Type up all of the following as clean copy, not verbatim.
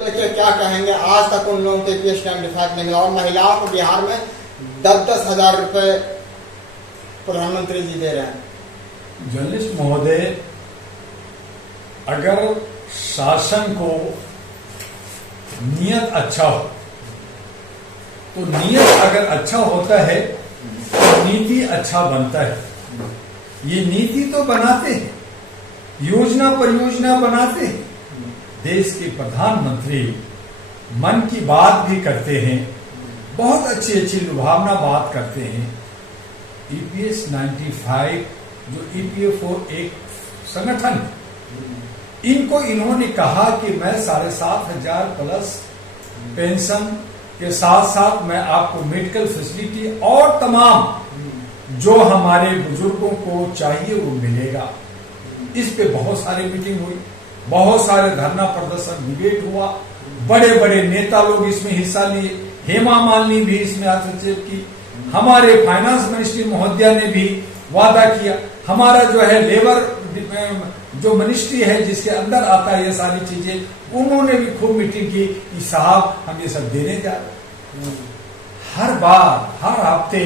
देखिए क्या कहेंगे, आज तक उन लोगों के ईपीएस 95 नहीं हुआ और महिलाओं को बिहार में 10-10 हजार रुपए प्रधानमंत्री जी दे रहे हैं। जर्नलिस्ट महोदय, अगर शासन को नियत अच्छा हो तो नियत अगर अच्छा होता है तो नीति अच्छा बनता है। ये नीति तो बनाते हैं, योजना परियोजना बनाते हैं। देश के प्रधानमंत्री मन की बात भी करते हैं, बहुत अच्छी अच्छी लुभावना बात करते हैं। ईपीएस 95 जो ईपीएफओ एक संगठन, इनको इन्होंने कहा कि मैं 7,500 प्लस पेंशन के साथ साथ मैं आपको मेडिकल फैसिलिटी और तमाम जो हमारे बुजुर्गों को चाहिए वो मिलेगा। इस पे बहुत सारी मीटिंग हुई, बहुत सारे धरना प्रदर्शन डिबेट हुआ, बड़े बड़े नेता लोग इसमें हिस्सा लिए। हेमा मालिनी भी इसमें हस्तक्षेप की, हमारे फाइनेंस मिनिस्ट्री महोदया ने भी वादा किया, हमारा जो है लेबर जो मिनिस्ट्री है जिसके अंदर आता है ये सारी चीजें, उन्होंने भी खूब मीटिंग की कि साहब हम ये सब देने जा रहे हैं। हर बार हर हफ्ते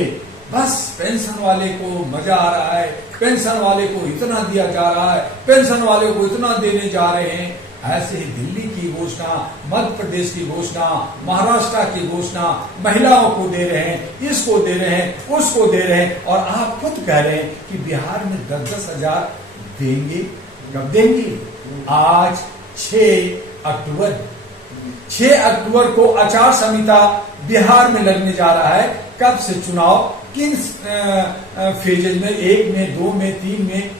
बस पेंशन वाले को मजा आ रहा है, पेंशन वाले को इतना दिया जा रहा है, पेंशन वाले को इतना देने जा रहे हैं। ऐसे ही दिल्ली की घोषणा, मध्य प्रदेश की घोषणा, महाराष्ट्र की घोषणा, महिलाओं को दे रहे हैं, इसको दे रहे हैं, उसको दे रहे हैं, और आप खुद कह रहे हैं कि बिहार में 10-10 हजार देंगे। कब देंगे? आज 6 अक्टूबर को आचार संहिता बिहार में लगने जा रहा है। कब से चुनाव किन फेजेज में, 1 में, 2 में, 3 में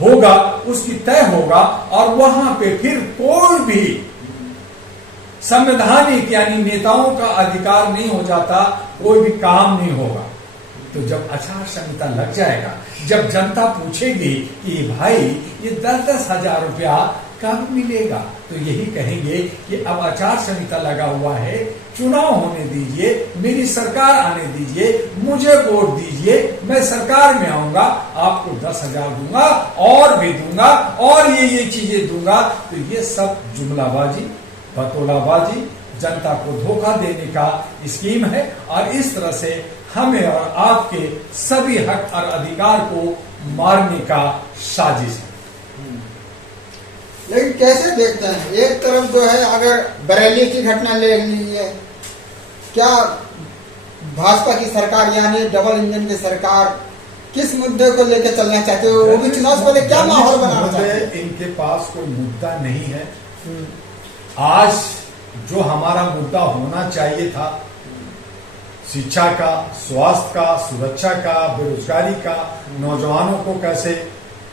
होगा, उसकी तय होगा। और वहां पे फिर कोई भी संवैधानिक यानी नेताओं का अधिकार नहीं हो जाता, कोई भी काम नहीं होगा। तो जब आचार संहिता लग जाएगा, जब जनता पूछेगी कि भाई ये 10-10 हजार रुपया कब मिलेगा, तो यही कहेंगे कि अब आचार संहिता लगा हुआ है, चुनाव होने दीजिए, मेरी सरकार आने दीजिए, मुझे वोट दीजिए, मैं सरकार में आऊंगा, आपको 10 हजार दूंगा और भी दूंगा और ये चीजें दूंगा। तो ये सब जुमलाबाजी, बतौलाबाजी, जनता को धोखा देने का स्कीम है। और इस तरह से हमें और आपके सभी हक और अधिकार को मारने का साजिश है। लेकिन कैसे देखते हैं, एक तरफ जो है अगर बरेली की घटना ले लीजिए, क्या भाजपा की सरकार यानी डबल इंजन की सरकार किस मुद्दे को लेकर चलना चाहते हो? वो भी चुनाव से पहले क्या माहौल बनाना चाहते हैं? इनके पास कोई मुद्दा नहीं है। आज जो हमारा मुद्दा होना चाहिए था, शिक्षा का, स्वास्थ्य का, सुरक्षा का, बेरोजगारी का, नौजवानों को कैसे,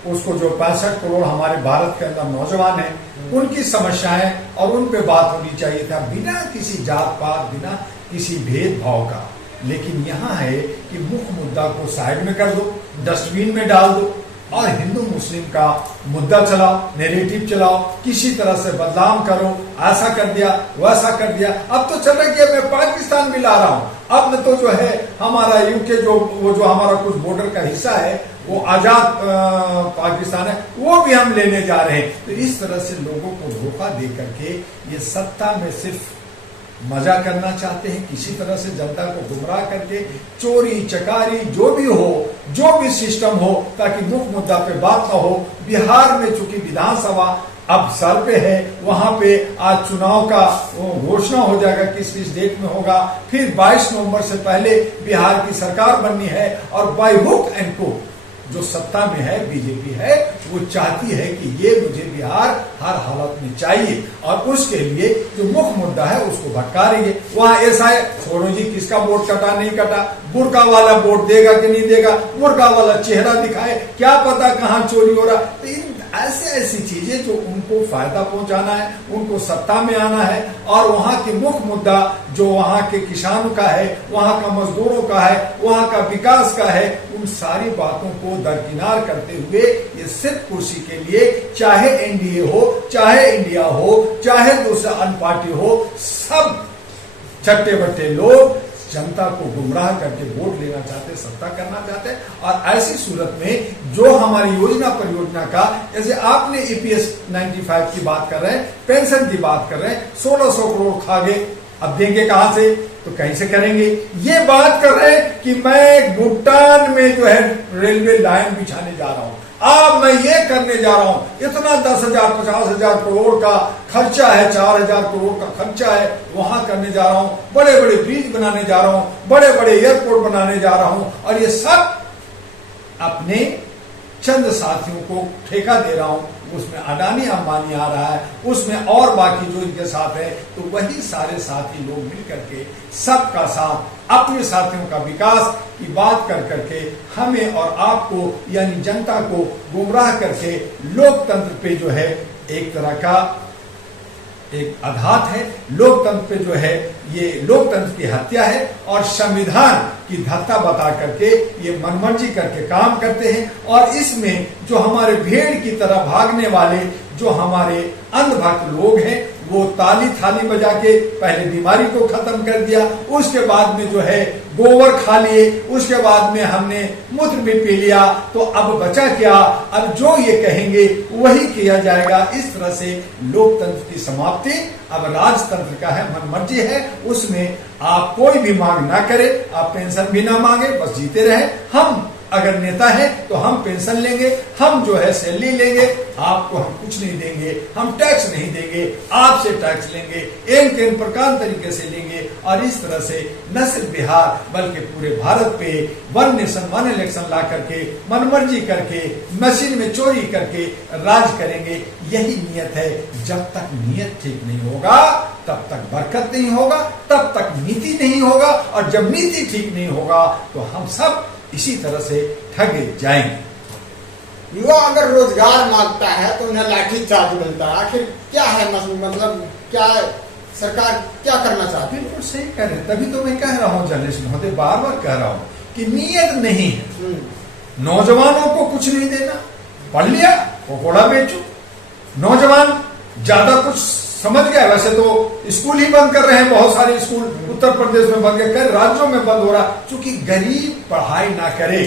उसको जो 65 करोड़ हमारे भारत के अंदर नौजवान हैं, उनकी समस्याएं और उन पे बात होनी चाहिए था, बिना किसी जात पात, बिना किसी भेदभाव का। लेकिन यहाँ है कि मुख्य मुद्दा को साइड में कर दो, डस्टबिन में डाल दो और हिंदू मुस्लिम का मुद्दा चलाओ, नैरेटिव चलाओ, किसी तरह से बदनाम करो, ऐसा कर दिया, वैसा कर दिया। अब तो चल रहा है मैं पाकिस्तान भी ला रहा हूँ, अब मैं तो जो है हमारा यूके वो जो हमारा कुछ बॉर्डर का हिस्सा है, वो आजाद पाकिस्तान है, वो भी हम लेने जा रहे हैं। तो इस तरह से लोगों को धोखा दे करके ये सत्ता में सिर्फ मजा करना चाहते हैं, किसी तरह से जनता को गुमराह करके चोरी चकारी जो भी हो, जो भी सिस्टम हो, ताकि मुख्य मुद्दा पे बात ना हो। बिहार में चूंकि विधानसभा अब सर पे है, वहां पे आज चुनाव का घोषणा हो जाएगा किस डेट में होगा। फिर 22 नवंबर से पहले बिहार की सरकार बननी है और बाय हुक एंड क्रूक जो सत्ता में है बीजेपी है, वो चाहती है कि ये मुझे बिहार हर हालत में चाहिए और उसके लिए जो मुख्य मुद्दा है उसको भटका रही है। वहां ऐसा है, छोड़ो जी किसका वोट कटा नहीं कटा, बुर्का वाला वोट देगा कि नहीं देगा, बुर्का वाला चेहरा दिखाए, क्या पता कहाँ चोरी हो रहा। तो ऐसी चीजें जो उनको फायदा पहुंचाना है, उनको सत्ता में आना है और वहां के मुख्य मुद्दा जो वहां के किसानों का है, वहां का मजदूरों का है, वहां का विकास का है, उन सारी बातों को दरकिनार करते हुए ये सिर्फ कुर्सी के लिए, चाहे एनडीए हो, चाहे इंडिया हो, चाहे दूसरा अन्य पार्टी हो, सब चट्टे बट्टे लोग जनता को गुमराह करके वोट लेना चाहते, सत्ता करना चाहते हैं। और ऐसी सूरत में जो हमारी योजना परियोजना का, जैसे आपने EPS 95 की बात कर रहे हैं, पेंशन की बात कर रहे हैं, 1600 करोड़ खा गए, अब देंगे कहां से, तो कहीं से करेंगे। ये बात कर रहे हैं कि मैं भूटान में जो है रेलवे लाइन बिछाने जा रहा हूं, अब मैं ये करने जा रहा हूं, इतना 10,000 50,000 करोड़ का खर्चा है, 4,000 करोड़ का खर्चा है, वहां करने जा रहा हूं, बड़े बड़े ब्रिज बनाने जा रहा हूं, बड़े बड़े एयरपोर्ट बनाने जा रहा हूं, और ये सब अपने चंद साथियों को ठेका दे रहा हूं। उसमें अडानी अंबानी आ रहा है, उसमें और बाकी जो इनके साथ है, तो वही सारे साथी लोग मिलकर के सबका साथ अपने साथियों का विकास की बात कर करके हमें और आपको यानी जनता को गुमराह करके लोकतंत्र पे जो है एक तरह का एक आघात है, लोकतंत्र पे जो है ये लोकतंत्र की हत्या है, और संविधान की धत्ता बता करके ये मनमर्जी करके काम करते हैं। और इसमें जो हमारे भेड़ की तरह भागने वाले जो हमारे अंधभक्त लोग हैं, वो ताली थाली बजा के पहले बीमारी को खत्म कर दिया, उसके बाद में जो है गोबर खा लिए, उसके बाद में हमने मूत्र भी पी लिया, तो अब बचा क्या, अब जो ये कहेंगे वही किया जाएगा। इस तरह से लोकतंत्र की समाप्ति अब राजतंत्र का है, मनमर्जी है, उसमें आप कोई भी मांग ना करें, आप पेंशन भी ना मांगे, बस जीते रहे। हम अगर नेता है तो हम पेंशन लेंगे, हम जो है सैलरी लेंगे, आपको हम कुछ नहीं देंगे, हम टैक्स नहीं देंगे, आपसे टैक्स लेंगे, इन प्रकार तरीके से लेंगे। और इस तरह से न सिर्फ बिहार बल्कि पूरे भारत पे 1 नेशन 1 इलेक्शन ला करके मनमर्जी करके मशीन में चोरी करके राज करेंगे। यही नियत है। जब तक नियत ठीक नहीं होगा तब तक बरकत नहीं होगा, तब तक नीति नहीं होगा, और जब नीति ठीक नहीं होगा तो हम सब इसी तरह से ठगे जाएंगे। युवा अगर रोजगार मांगता है तो उन्हें लाठी चार्ज मिलता है, आखिर क्या है मतलब क्या सरकार क्या करना चाहती है? बिल्कुल सही कह रहे हैं, तभी तो मैं कह रहा हूँ जर्नलिस्ट महोदय, बार बार कह रहा हूँ कि नियत नहीं है। नौजवानों को कुछ नहीं देना, पढ़ लिया पकौड़ा बेचो, नौजवान ज्यादा कुछ समझ गया। वैसे तो स्कूल ही बंद कर रहे हैं, बहुत सारे स्कूल उत्तर प्रदेश में बंद, कई राज्यों में बंद हो रहा, क्योंकि गरीब पढ़ाई ना करे,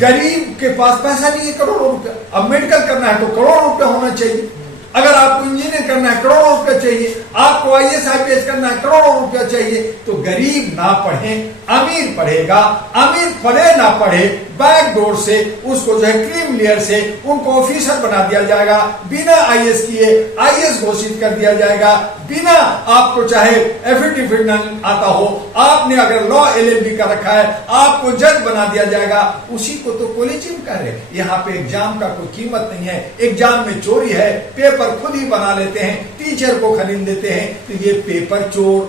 गरीब के पास पैसा नहीं है करोड़ों रुपया। अब मेडिकल करना है तो करोड़ों रुपया होना चाहिए, अगर आपको इंजीनियर करना है करोड़ों रुपया चाहिए, आपको IAS IPS करना है करोड़ों रुपया चाहिए। तो गरीब ना पढ़े, अमीर पढ़ेगा, अमीर पढ़े ना पढ़े, बैकडोर से उसको जो है क्रीम लेयर से उनको ऑफिसर बना दिया जाएगा, बिना IAS किए IAS घोषित कर दिया जाएगा, बिना आपको चाहे एफिडेविट न आता हो, आपने अगर लॉ LLB का रखा है आपको जज बना दिया जाएगा। उसी को तो कॉलेजियम कह रहे हैं। यहाँ पे एग्जाम का कोई कीमत नहीं है, एग्जाम में चोरी है, पेपर खुद ही बना लेते हैं, टीचर को खरीद देते हैं। तो ये पेपर चोर,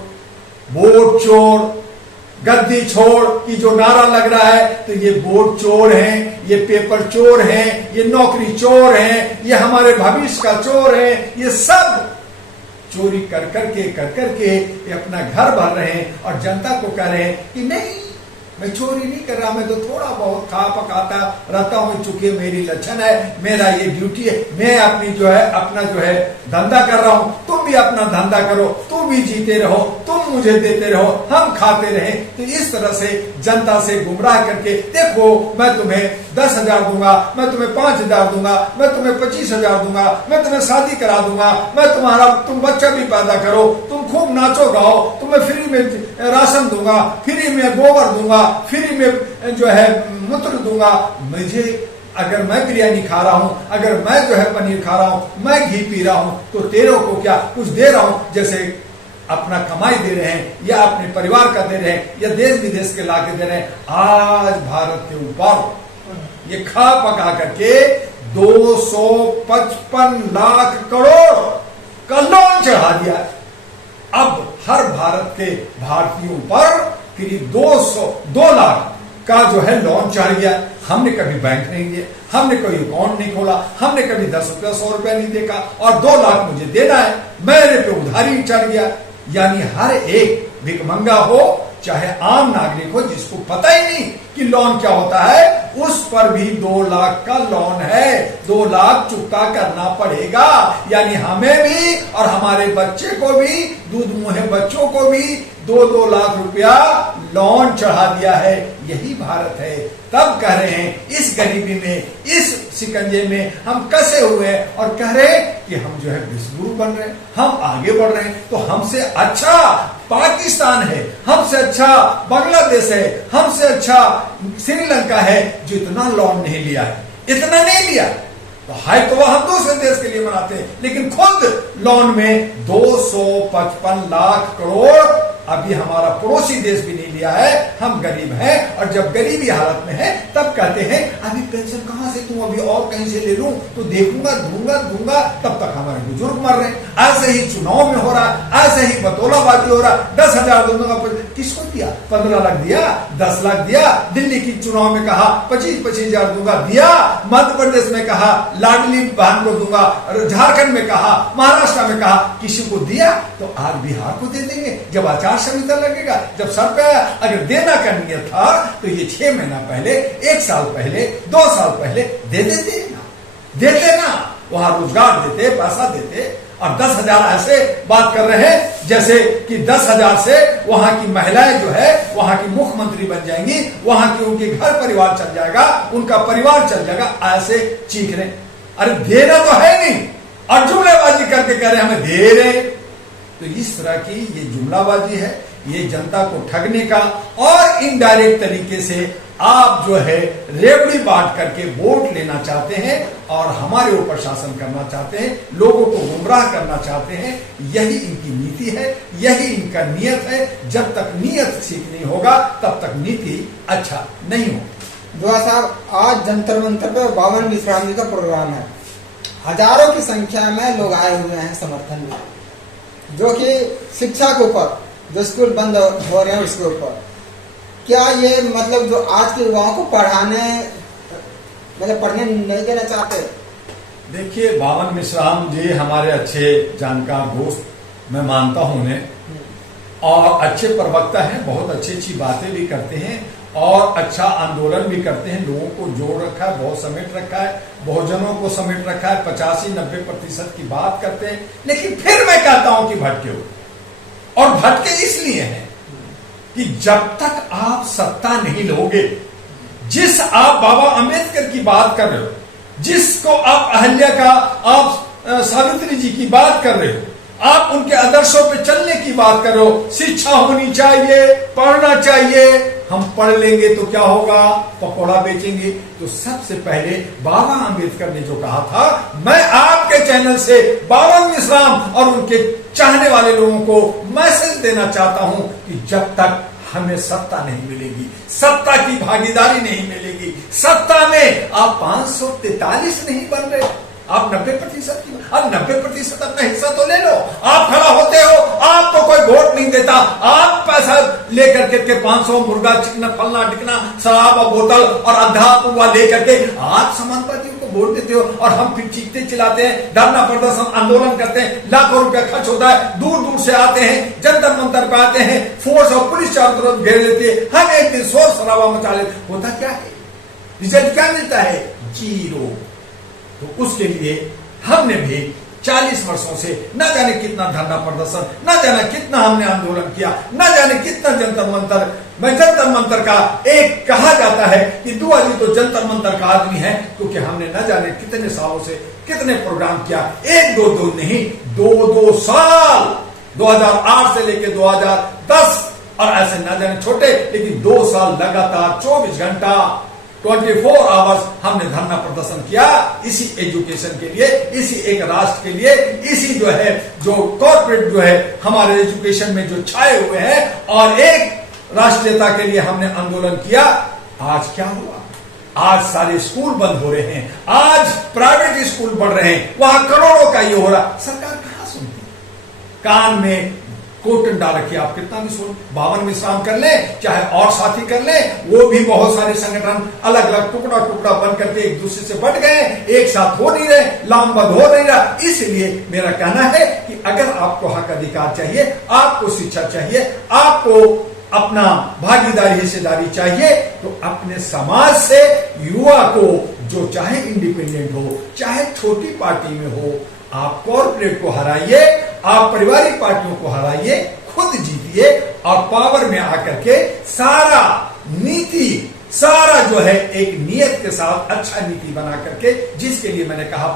बोर्ड चोर, गद्दी छोड़ की जो नारा लग रहा है, तो ये बोर्ड चोर हैं, ये पेपर चोर हैं, ये नौकरी चोर हैं, ये हमारे भविष्य का चोर है। ये सब चोरी कर करके ये अपना घर भर रहे हैं, और जनता को कह रहे हैं कि नहीं मैं चोरी नहीं कर रहा, मैं तो थोड़ा बहुत खा पकाता रहता हूँ, चूंकि मेरी लक्षण है, मेरा ये ड्यूटी है, मैं अपनी जो है अपना जो है धंधा कर रहा हूँ, तुम भी अपना धंधा करो, तुम भी जीते रहो, तुम मुझे देते रहो, हम खाते रहे। तो इस तरह से जनता से गुमराह करके, देखो मैं तुम्हें 10,000 दूंगा, मैं तुम्हें 5,000 दूंगा, मैं तुम्हें 25,000 दूंगा, मैं तुम्हें शादी करा दूंगा, मैं तुम बच्चा भी पैदा करो, तुम खूब नाचो गाओ, तुम्हें फ्री में राशन दूंगा, फ्री में गोबर दूंगा, फ्री में जो है मूत्र दूंगा। मुझे अगर मैं बिरयानी खा रहा हूं, अगर मैं जो है पनीर खा रहा हूं, मैं घी पी रहा हूं, तो तेरे को क्या कुछ दे रहा हूं, जैसे अपना कमाई दे रहे हैं या अपने परिवार का दे रहे हैं या देश विदेश के लाके दे रहे हैं। आज भारत के ऊपर ये खा पका करके 255 लाख करोड़ का लोन चढ़ा दिया। अब हर भारत के भारतीयों पर करीब 2 लाख का जो है लोन चढ़ गया। हमने कभी बैंक नहीं दिया, हमने कोई अकाउंट नहीं खोला, हमने कभी 10 रुपया 100 रुपया नहीं देखा, और 2 लाख मुझे देना है, मेरे पे उधारी चढ़ गया। यानी हर एक भिखमंगा हो चाहे आम नागरिक हो जिसको पता ही नहीं कि लोन क्या होता है, उस पर भी 2 लाख का लोन है, 2 लाख चुकता करना पड़ेगा। यानी हमें भी और हमारे बच्चे को भी, दूध मुहे बच्चों को भी 2-2 लाख रुपया लोन चढ़ा दिया है। यही भारत है। तब कह रहे हैं इस गरीबी में, इस शिकंजे में हम कसे हुए हैं और कह रहे हैं कि हम जो है विश्वगुरु बन रहे हैं, हम आगे बढ़ रहे हैं। तो हमसे अच्छा पाकिस्तान है, हमसे अच्छा बांग्लादेश है, हमसे अच्छा श्रीलंका है जो इतना लोन नहीं लिया है, इतना नहीं लिया। तो हाय तो वह हम दूसरे देश के लिए बनाते हैं, लेकिन खुद लोन में 255 लाख करोड़ अभी हमारा पड़ोसी देश भी नहीं लिया है। हम गरीब हैं और जब गरीबी हालत में है तब कहते हैं अभी पेंशन कहां से दूं, अभी और कहीं से ले लूं तो देखूंगा, दूंगा। तब तक हमारे बुजुर्ग मर रहे हैं। ऐसे ही चुनाव में हो रहा, ऐसे ही बतौलाबाजी हो रहा। 10,000 दूंगा, किसको दिया? 15 लाख दिया, 10 लाख दिया। दिल्ली की चुनाव में कहा 25,000 दूंगा, दिया। मध्य प्रदेश में कहा लाडली बहन को दूंगा, झारखंड में कहा, महाराष्ट्र में कहा, किसी को दिया। तो आज बिहार को दे देंगे जब आचार संहिता लगेगा, जब सर पे अगर देना का नियत था तो ये 6 महीना पहले, 1 साल पहले, 2 साल पहले दे देते ना। वहां रोजगार देते, पैसा देते। और 10,000 ऐसे बात कर रहे हैं जैसे कि 10,000 से वहां की महिलाएं जो है वहां की मुख्यमंत्री बन जाएंगी, वहां की उनके घर परिवार चल जाएगा, उनका परिवार चल जाएगा। ऐसे चीख रहे। अरे देना तो है नहीं और जुमलेबाजी करके कह रहे हमें दे रहे। तो इस तरह की ये जुमलाबाजी है, ये जनता को ठगने का और इनडायरेक्ट तरीके से आप जो है रेवड़ी बांट करके वोट लेना चाहते हैं और हमारे ऊपर शासन करना चाहते हैं, लोगों को गुमराह करना चाहते हैं। यही इनकी नीति है, यही इनका नियत है। जब तक नियत ठीक नहीं होगा तब तक नीति अच्छा नहीं होगी। दुआ साहब, आज जंतर मंतर पर बावन विश्राम जी का प्रोग्राम है। हजारों की संख्या में लोग आए हुए हैं समर्थन में, जो कि शिक्षा के ऊपर, जो स्कूल बंद हो रहे हैं उसके ऊपर। क्या ये मतलब जो आज के युवाओं को पढ़ने नहीं देना चाहते? देखिए, बावन मिश्राम जी हमारे अच्छे जानकार दोस्त, मैं मानता हूं उन्हें, और अच्छे प्रवक्ता हैं, बहुत अच्छी बातें भी करते हैं और अच्छा आंदोलन भी करते हैं। लोगों को जोड़ रखा है, बहुत समेट रखा है, बहुजनों को समेट रखा है। 85-90% की बात करते हैं। लेकिन फिर मैं कहता हूं कि भटके हो, और भटके इसलिए हैं कि जब तक आप सत्ता नहीं लोगे, जिस आप बाबा अम्बेडकर की बात कर रहे हो, जिसको आप अहल्या का, आप सावित्री जी की बात कर रहे हो, आप उनके आदर्शों पे चलने की बात कर रहे हो, शिक्षा होनी चाहिए, पढ़ना चाहिए। हम पढ़ लेंगे तो क्या होगा? पकौड़ा बेचेंगे। तो सबसे पहले बाबा अम्बेडकर ने जो कहा था, मैं आपके चैनल से बावन मिश्राम और उनके चाहने वाले लोगों को मैसेज देना चाहता हूं कि जब तक हमें सत्ता नहीं मिलेगी, सत्ता की भागीदारी नहीं मिलेगी, सत्ता में आप 543 नहीं बन रहे, आप 90% की, अब 90% अपना हिस्सा तो ले लो। आप खड़ा होते हो, आपको कोई वोट नहीं देता, आप पैसा लेकर के 500 मुर्गा चिकना, फलना टिकना, शराब और बोतल और आधा पुआ लेकर के आप समाजवादियों को वोट देते हो। और हम फिर चीखते चिल्लाते हैं, धरना प्रदर्शन आंदोलन करते हैं, लाखों रुपया खर्च होता है, दूर दूर से आते हैं, जंतर मंतर पे आते हैं, फोर्स और पुलिस चारों तरफ घेर लेती है, हम एक दिन शोर शराबा मचा लेते। होता क्या है? रिजल्ट क्या मिलता है? 0। तो उसके लिए हमने भी 40 वर्षों से न जाने कितना धरना प्रदर्शन, न जाने कितना हमने आंदोलन किया, न जाने कितना जंतर मंतर। मैं जंतर मंतर का एक कहा जाता है कि दुआ जी तो जंतर मंतर का आदमी है, क्योंकि हमने न जाने कितने सालों से कितने प्रोग्राम किया। 1-2 नहीं, 2 साल, 2008 से लेके 2010, और ऐसे न जाने छोटे, लेकिन 2 साल लगातार 24 घंटा 24 आवर्स हमने धरना प्रदर्शन किया इसी एजुकेशन के लिए, इसी एक राष्ट्र के लिए, इसी जो है जो कॉर्पोरेट जो है हमारे एजुकेशन में जो छाए हुए हैं, और एक राष्ट्रीयता के लिए हमने आंदोलन किया। आज क्या हुआ? आज सारे स्कूल बंद हो रहे हैं, आज प्राइवेट स्कूल बढ़ रहे हैं, वहां करोड़ों का ये हो रहा। सरकार कहां सुनती? कान में कोटन डाल रखिए, आप कितना भी सुन। बावन मिश्राम कर ले, चाहे और साथी कर ले, वो भी बहुत सारे संगठन अलग अलग टुकड़ा टुकड़ा बन करके एक दूसरे से बट गए, एक साथ हो नहीं रहे, लामबंद हो नहीं रहा। इसलिए मेरा कहना है कि अगर आपको हक अधिकार चाहिए, आपको शिक्षा चाहिए, आपको अपना भागीदारी हिस्सेदारी चाहिए तो अपने समाज से युवा को, जो चाहे इंडिपेंडेंट हो चाहे छोटी पार्टी में हो, आप कॉर्पोरेट को हराइए, आप पारिवारिक पार्टियों को हराइए, खुद जीतिए और पावर में आकर के सारा नीति, सारा जो है एक नियत के साथ अच्छा नीति बना करके, जिसके लिए मैंने कहा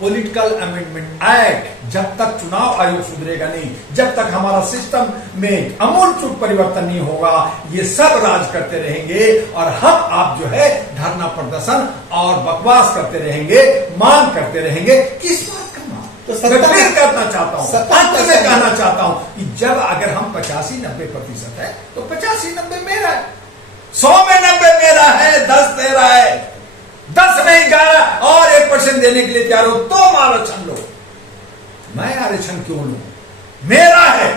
पॉलिटिकल अमेंडमेंट एक्ट, जब तक चुनाव आयोग सुधरेगा नहीं, जब तक हमारा सिस्टम में आमूलचूल परिवर्तन नहीं होगा, ये सब राज करते रहेंगे और हम आप जो है धरना प्रदर्शन और बकवास करते रहेंगे, मांग करते रहेंगे। किस बात का मांग? तो मैं क्लियर करना चाहता हूं, अंत में कहना चाहता हूं कि जब अगर हम 85-90% है तो 85-90 मेरा है, 100 में 90 मेरा है, 10 तेरा है, 10 में 11 और 1% देने के लिए तैयार हो तो आरक्षण लो। मैं आरक्षण क्यों लूं? मेरा है,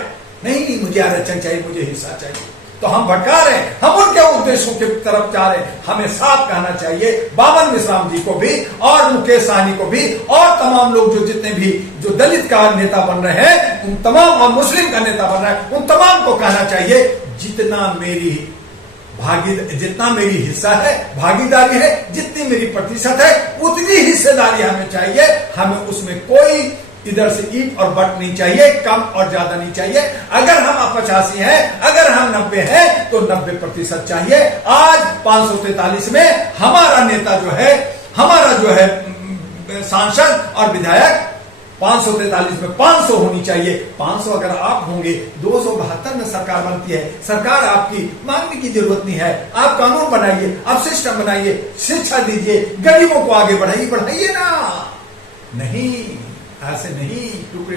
नहीं मुझे आरक्षण चाहिए, मुझे हिस्सा चाहिए। तो हम भटका रहे हैं, हम उनके उद्देश्यों की तरफ जा रहे हैं। हमें साफ कहना चाहिए बावन मिश्राम जी को भी और मुकेश सहनी को भी और तमाम लोग जो जितने भी जो दलित का नेता बन रहे हैं उन तमाम, और मुस्लिम का नेता बन रहे हैं उन तमाम को कहना चाहिए जितना मेरी हिस्सा है, भागीदारी है, जितनी मेरी प्रतिशत है उतनी हिस्सेदारी हमें चाहिए। हमें उसमें कोई इधर से ईट और बट नहीं चाहिए, कम और ज्यादा नहीं चाहिए। अगर हम 85 हैं, अगर हम 90 हैं तो 90% चाहिए। आज 543 में हमारा नेता जो है, हमारा जो है सांसद और विधायक 543 में 500 होनी चाहिए। 500 अगर आप होंगे, 272 में सरकार बनती है। सरकार आपकी मांगने की जरूरत नहीं है, आप कानून बनाइए, आप सिस्टम बनाइए, शिक्षा दीजिए, गरीबों को आगे बढ़ाइए ना। नहीं, ऐसे नहीं, टुकड़े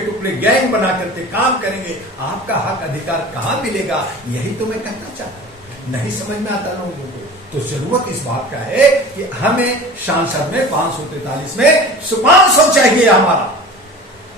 टुकड़े गैंग बना करके काम करेंगे, आपका हक अधिकार कहां मिलेगा? यही तो मैं कहना चाहता हूं। नहीं समझ में आता लोगों को, तो जरूरत इस बात का है कि हमें सांसद में 543 में 500 चाहिए हमारा।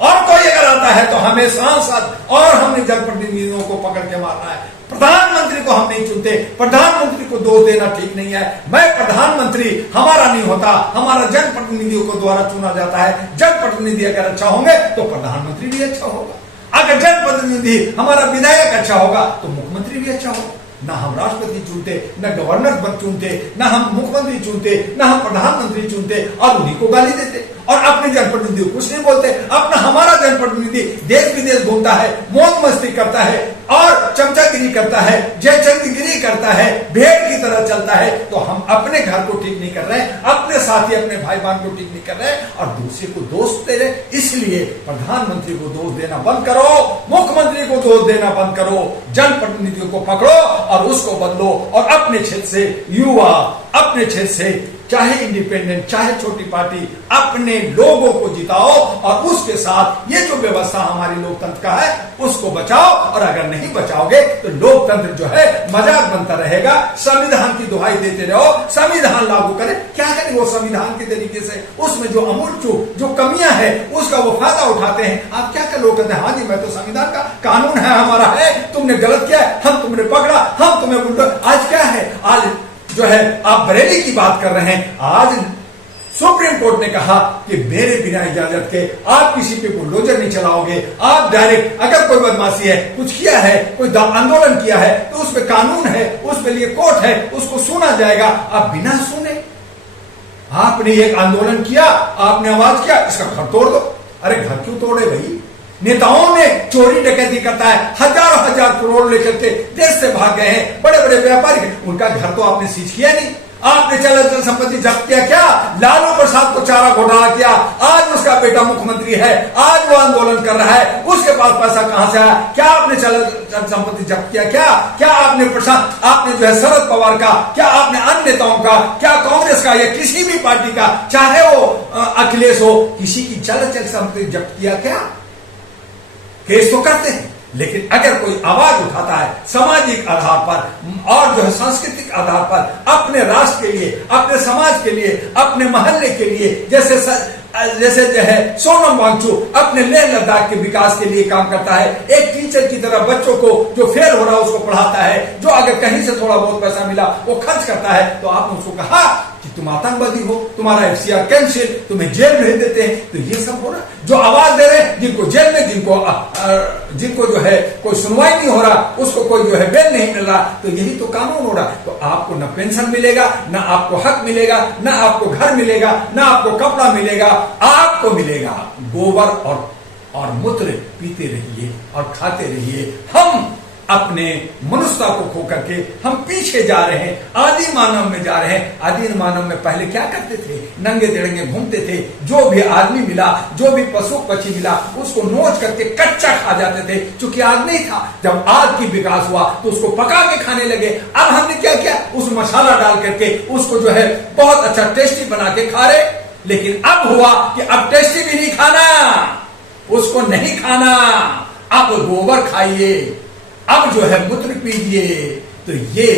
और कोई अगर आता है तो हमें सांसद और हमने जनप्रतिनिधियों को पकड़ के मारना है। प्रधानमंत्री को हम नहीं चुनते, प्रधानमंत्री को दोष देना ठीक नहीं है। मैं प्रधानमंत्री हमारा नहीं होता, हमारा जनप्रतिनिधियों को द्वारा चुना जाता है। जनप्रतिनिधि अगर अच्छा होंगे तो प्रधानमंत्री भी अच्छा होगा, अगर जनप्रतिनिधि हमारा विधायक अच्छा होगा तो मुख्यमंत्री भी अच्छा होगा। ना हम राष्ट्रपति चुनते, न गवर्नर चुनते, न हम मुख्यमंत्री चुनते, न हम प्रधानमंत्री चुनते और उन्हीं को गाली देते और अपने जनप्रतिनिधि को कुछ नहीं बोलते। अपना हमारा जनप्रतिनिधि देश विदेश घूमता है, मौज मस्ती करता है और चमचागिरी करता है, जयचंदगिरी करता है, भेड़ की तरह चलता है। तो हम अपने घर को ठीक नहीं कर रहे हैं, अपने साथी अपने भाई बहन को ठीक नहीं कर रहे हैं और दूसरे को दोष दे रहे। इसलिए प्रधानमंत्री को दोष देना बंद करो, मुख्यमंत्री को दोष देना बंद करो, जनप्रतिनिधियों को पकड़ो और उसको बदलो और अपने क्षेत्र से युवा, अपने क्षेत्र से चाहे इंडिपेंडेंट चाहे छोटी पार्टी, अपने लोगों को जिताओ और उसके साथ ये जो व्यवस्था हमारी लोकतंत्र का है उसको बचाओ। और अगर नहीं बचाओगे तो लोकतंत्र जो है मजाक बनता रहेगा। संविधान की दुहाई देते रहो, संविधान लागू करें। क्या करें वो संविधान के तरीके से? उसमें जो अमूल जो कमियां है उसका वो फायदा उठाते हैं। आप क्या कर लोग कहते हैं हाँ जी मैं तो संविधान का कानून है हमारा है, तुमने गलत किया है, हम तुमने पकड़ा, हम तुम्हें बुलडोजर। आज क्या है, आज जो है आप बरेली की बात कर रहे हैं। आज सुप्रीम कोर्ट ने कहा कि मेरे बिना इजाजत के आप किसी पे बुलडोजर नहीं चलाओगे। आप डायरेक्ट अगर कोई बदमाशी है, कुछ किया है, कोई आंदोलन किया है तो उस पे कानून है, उस पे लिए कोर्ट है, उसको सुना जाएगा। आप बिना सुने आपने एक आंदोलन किया, आपने आवाज किया इसका घर तोड़ दो। अरे घर क्यों तोड़े भाई? नेताओं ने चोरी डकैती करता है, हजारों हजार करोड़ लेकर के देश से भाग गए हैं बड़े बड़े व्यापारी, उनका घर तो आपने सीज किया नहीं। आपने चल संपत्ति जब्त किया क्या? लालू प्रसाद को चारा घोटाला किया, आज उसका बेटा मुख्यमंत्री है, आज वो आंदोलन कर रहा है, उसके पास पैसा कहां से आया? क्या आपने चल संपत्ति जब्त किया क्या? क्या आपने प्रशांत, आपने जो है शरद पवार का, क्या आपने अन्य नेताओं का, क्या कांग्रेस का या किसी भी पार्टी का, चाहे वो अखिलेश हो, किसी की चल संपत्ति जब्त किया क्या? केस तो करते हैं, लेकिन अगर कोई आवाज उठाता है सामाजिक आधार पर और जो है सांस्कृतिक आधार पर अपने राष्ट्र के लिए, अपने समाज के लिए, अपने मोहल्ले के लिए, जैसे जो है सोनम वांगचुक अपने लेह लद्दाख के विकास के लिए काम करता है, एक टीचर की तरह बच्चों को जो फेल हो रहा है उसको पढ़ाता है, जो अगर कहीं से थोड़ा बहुत पैसा मिला वो खर्च करता है, तो आपने उसको कहा कि तुम आतंकवादी हो, तुम्हारा FCR कैंसिल, तुम्हें जेल भेज देते हैं। तो ये सब हो रहा, जो आवाज दे रहे हैं, जिनको जेल में, जिनको जो है कोई सुनवाई नहीं हो रहा, उसको कोई जो है बेल नहीं मिल रहा, तो यही तो कानून हो रहा। तो आपको न पेंशन मिलेगा, न आपको हक मिलेगा, न आपको घर मिलेगा, न आपको कपड़ा मिलेगा, आपको मिलेगा गोबर और मूत्र। पीते रहिए और खाते रहिए। हम अपने मनुष्यता को खो करके हम पीछे जा रहे हैं, आदि मानव में जा रहे हैं। आदि मानव में पहले क्या करते थे? नंगे तिरंगे घूमते थे, जो भी आदमी मिला, जो भी पशु पक्षी मिला, उसको नोच करके कच्चा खा जाते थे, क्योंकि आग नहीं था। जब आग की विकास हुआ तो उसको पका के खाने लगे। अब हमने क्या किया? उस मसाला डाल करके उसको जो है बहुत अच्छा टेस्टी बना के खा रहे। लेकिन अब हुआ कि अब टेस्टी भी नहीं खाना, उसको नहीं खाना, अब गोबर खाइए, अब जो है मूत्र पीजिए। तो ये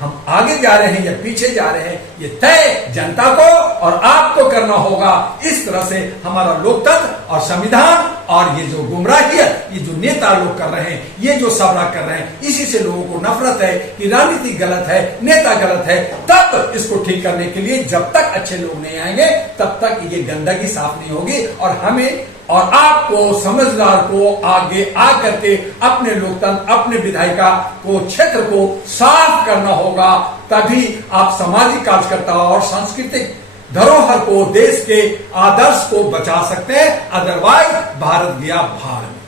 हम आगे जा रहे हैं या पीछे जा रहे हैं, ये तय जनता को और आपको करना होगा। इस तरह से हमारा लोकतंत्र और संविधान और ये जो गुमराहियत, ये जो नेता लोग कर रहे हैं, ये जो सबरा कर रहे हैं, इसी से लोगों को नफरत है कि राजनीति गलत है, नेता गलत है। तब इसको ठीक करने के लिए जब तक अच्छे लोग नहीं आएंगे, तब तक ये गंदगी साफ नहीं होगी। और हमें और आपको, समझदार को, आगे आकर के अपने लोकतंत्र, अपने विधायिका को, क्षेत्र को साफ करना होगा। तभी आप सामाजिक कार्यकर्ता और सांस्कृतिक धरोहर को, देश के आदर्श को बचा सकते हैं। अदरवाइज भारत गया भाड़ में।